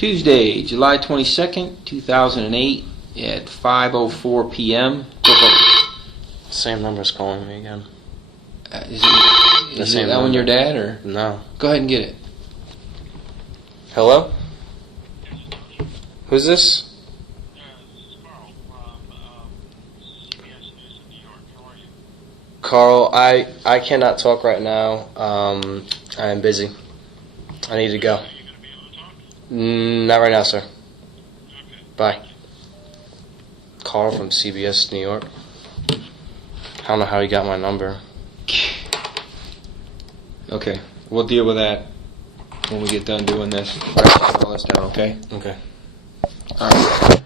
Tuesday, July 22nd, 2008 at 5:04 p.m. Same number's calling me again. Is it that one your dad, or? No. Go ahead and get it. Hello? Who's this? This is Carl from CBS News in New York. How are you? Carl, I cannot talk right now. I am busy. I need to go. Are you going to be able to talk? Not right now, sir. Okay. Bye. Carl from CBS New York. I don't know how he got my number. Okay, we'll deal with that when we get done doing this. Write all this down, okay? Okay. All right.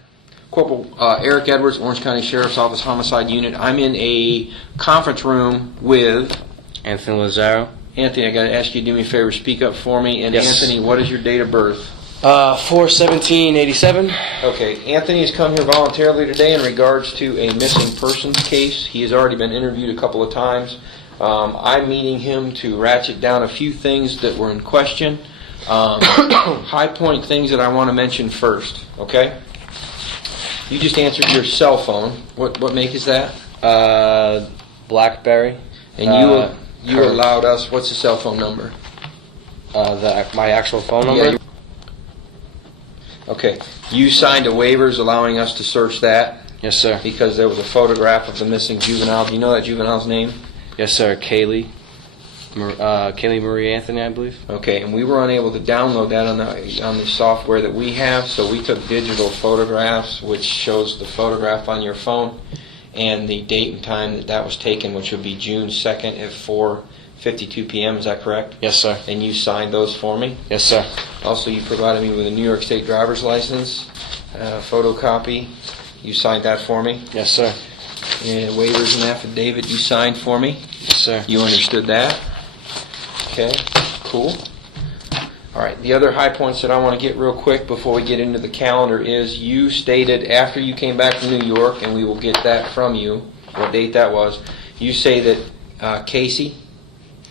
Corporal Eric Edwards, Orange County Sheriff's Office Homicide Unit. I'm in a conference room with Anthony Lazzaro. Anthony. I got to ask you to do me a favor, speak up for me. And Yes. Anthony, what is your date of birth? 4/17/87. Okay, Anthony has come here voluntarily today in regards to a missing persons case. He has already been interviewed a couple of times. I'm meeting him to ratchet down a few things that were in question. High point things that I want to mention first, okay? You just answered your cell phone. What make is that? BlackBerry. And you allowed us, what's the cell phone number? My actual phone number? Yeah, okay, you signed a waivers allowing us to search that Yes, sir. because there was a photograph of the missing juvenile. Do you know that juvenile's name? Yes, sir. Caylee Marie Anthony, I believe. Okay, and we were unable to download that on the software that we have, so we took digital photographs, which shows the photograph on your phone and the date and time that was taken, which would be June 2nd at 4:52 p.m. Is that correct? Yes, sir. And you signed those for me? Yes, sir. Also, you provided me with a New York State driver's license, photocopy. You signed that for me? Yes, sir. And waivers and affidavit you signed for me? Yes, sir. You understood that? Okay, cool. All right, the other high points that I want to get real quick before we get into the calendar is you stated after you came back from New York, and we will get that from you, what date that was, you say that Casey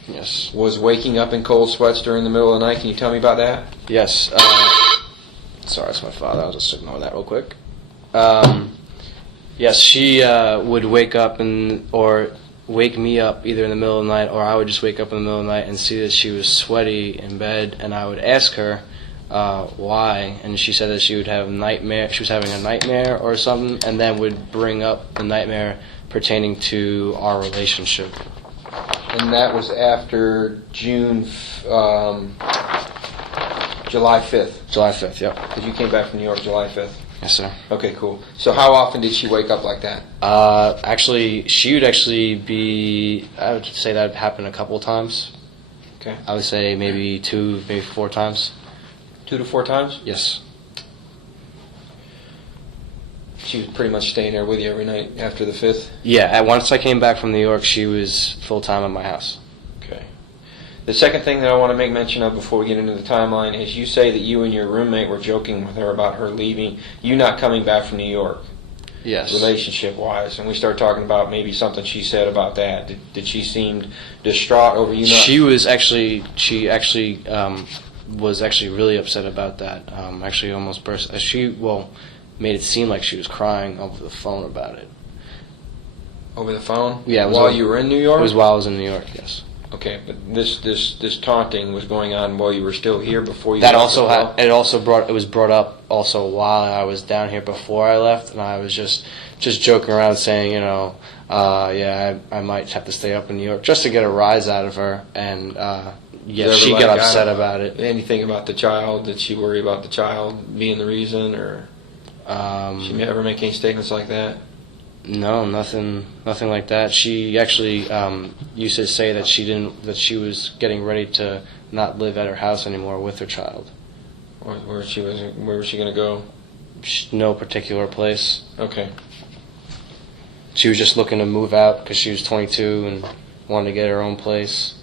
Yes. was waking up in cold sweats during the middle of the night. Can you tell me about that? Yes. Sorry, it's my father. I'll just ignore that real quick. Yes, she would wake up or wake me up either in the middle of the night, or I would just wake up in the middle of the night and see that she was sweaty in bed, and I would ask her why, and she said that she would have nightmare. She was having a nightmare or something, and then would bring up the nightmare pertaining to our relationship. And that was after July 5th. July 5th, yep. Because you came back from New York July 5th. Yes, sir. Okay, cool. So how often did she wake up like that? Actually, she would actually be, I would say that would happen a couple of times. Okay. I would say maybe 2, maybe 4 times. 2 to 4 times? Yes. She was pretty much staying there with you every night after the 5th? Yeah, once I came back from New York, she was full-time at my house. Okay. The second thing that I want to make mention of before we get into the timeline is you say that you and your roommate were joking with her about her leaving, you not coming back from New York, Yes. relationship-wise, and we started talking about maybe something she said about that. Did she seem distraught over you not... She was actually really upset about that. Actually almost burst. Made it seem like she was crying over the phone about it. Over the phone? Yeah. While you were in New York? It was while I was in New York, yes. Okay, but this taunting was going on while you were still here before you That left also as well? it was brought up also while I was down here before I left, and I was just joking around saying, I might have to stay up in New York just to get a rise out of her, and yes, she got upset about it. Anything about the child? Did she worry about the child being the reason, or she ever make any statements like that? No, nothing like that. She actually used to say that she was getting ready to not live at her house anymore with her child. Where was she going to go? No particular place. Okay. She was just looking to move out because she was 22 and wanted to get her own place.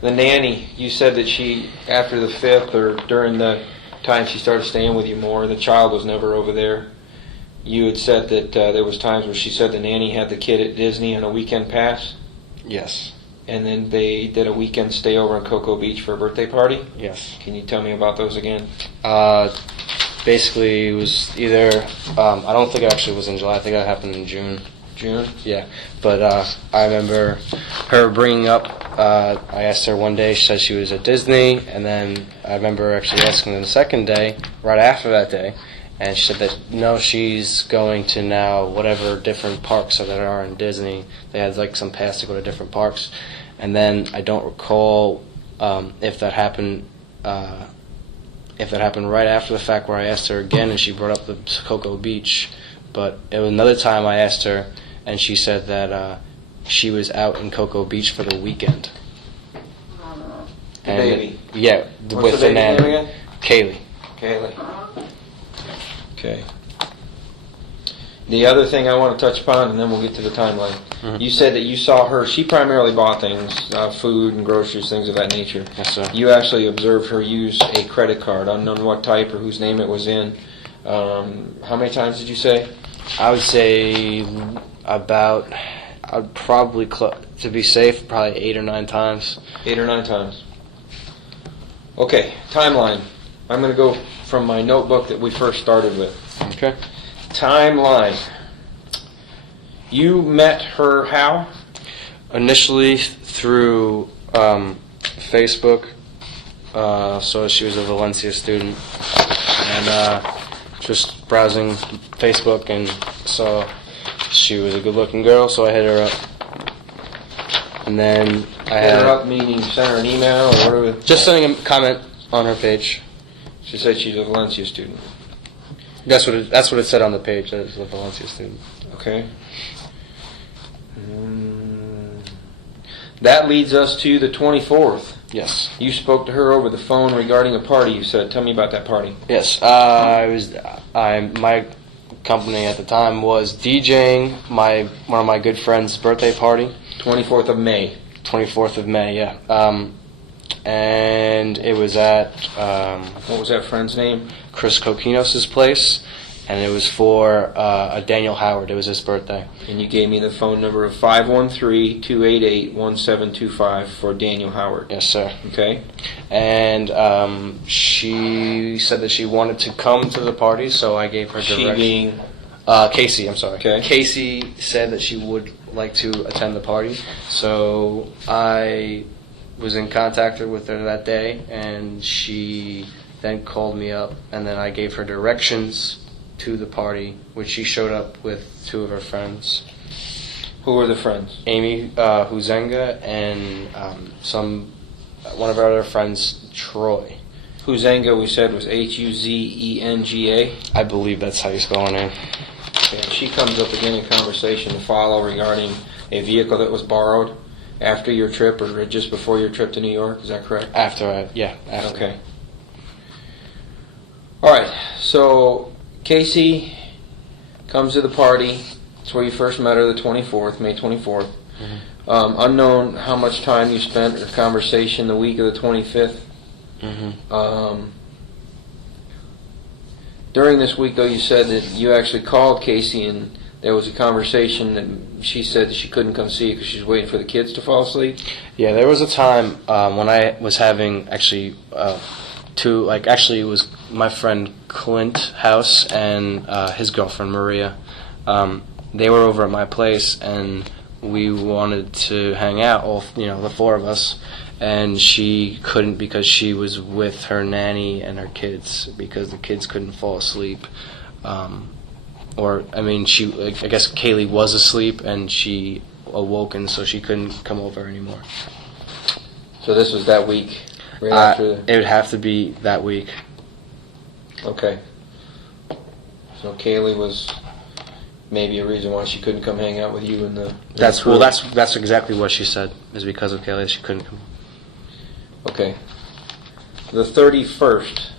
The nanny, you said that she, after the 5th or during the time she started staying with you more, the child was never over there. You had said that there was times where she said the nanny had the kid at Disney on a weekend pass. Yes. And then they did a weekend stay over in Cocoa Beach for a birthday party. Yes. Can you tell me about those again? Basically, it was either, I don't think it actually was in July, I think that happened in June. June? Yeah, but I remember her bringing up, I asked her one day, she said she was at Disney, and then I remember actually asking her the second day, right after that day, and she said that, no, she's going to now whatever different parks that are in Disney. They had like some pass to go to different parks, and then I don't recall if that happened right after the fact where I asked her again and she brought up the Cocoa Beach, but it was another time I asked her, and she said that she was out in Cocoa Beach for the weekend. The baby? Yeah, What's with the the baby name nanny. again? Caylee. Caylee. Okay. The other thing I want to touch upon, and then we'll get to the timeline. Mhm. You said that you saw her. She primarily bought things, food and groceries, things of that nature. Yes, sir. You actually observed her use a credit card, unknown what type or whose name it was in. How many times did you say? I would say about, I'd probably, to be safe, probably 8 or 9 times. 8 or 9 times. Okay, timeline. I'm going to go from my notebook that we first started with. Okay. Timeline. You met her how? Initially through Facebook, so she was a Valencia student, and just browsing Facebook and saw she was a good-looking girl, so I hit her up. And then I Hit had her up, meaning sent her an email or whatever. just sending a comment on her page. She said she's a Valencia student. That's what it said on the page. That it was a Valencia student. Okay. That leads us to the 24th. Yes. You spoke to her over the phone regarding a party, you said. Tell me about that party. Yes. My company at the time was DJing one of my good friends' birthday party. 24th of May. 24th of May, yeah. And it was at What was that friend's name? Chris Kokinos' place, and it was for Daniel Howard. It was his birthday. And you gave me the phone number of 513-288-1725 for Daniel Howard. Yes, sir. Okay. And she said that she wanted to come to the party, so I gave her directions. She being? Casey, I'm sorry. Okay. Casey said that she would like to attend the party, so I was in contact with her that day, and she then called me up, and then I gave her directions to the party, which she showed up with 2 of her friends. Who were the friends? Amy Huzenga and one of our other friends, Troy. Huzenga, we said, was Huzenga. I believe that's how you spell her name. And she comes up again in conversation to follow regarding a vehicle that was borrowed after your trip or just before your trip to New York. Is that correct? After. Okay. All right. So Casey comes to the party. That's where you first met her, the 24th, May 24th. Mm-hmm. Unknown how much time you spent or conversation the week of the 25th. Mm-hmm. During this week, though, you said that you actually called Casey and there was a conversation that she said that she couldn't come see you because she was waiting for the kids to fall asleep. Yeah, there was a time when I was having actually it was my friend Clint's house and his girlfriend Maria. They were over at my place and we wanted to hang out, the 4 of us. And she couldn't because she was with her nanny and her kids because the kids couldn't fall asleep. I guess Caylee was asleep and she awoken, so she couldn't come over anymore. So this was that week, right after. It would have to be that week. Okay. So Caylee was maybe a reason why she couldn't come hang out with you and the. That's exactly what she said. Is because of Caylee she couldn't come. Okay. The 31st.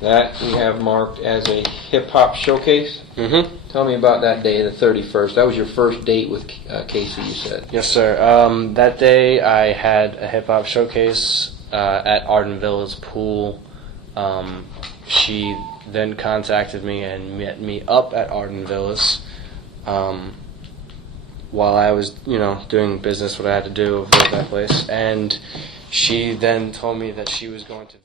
That we have marked as a hip-hop showcase. Mm-hmm. Tell me about that day, the 31st. That was your first date with Casey, you said. Yes, sir. That day I had a hip-hop showcase at Arden Villa's pool. She then contacted me and met me up at Arden Villas. while I was, doing business, what I had to do with that place. And she then told me that she was going to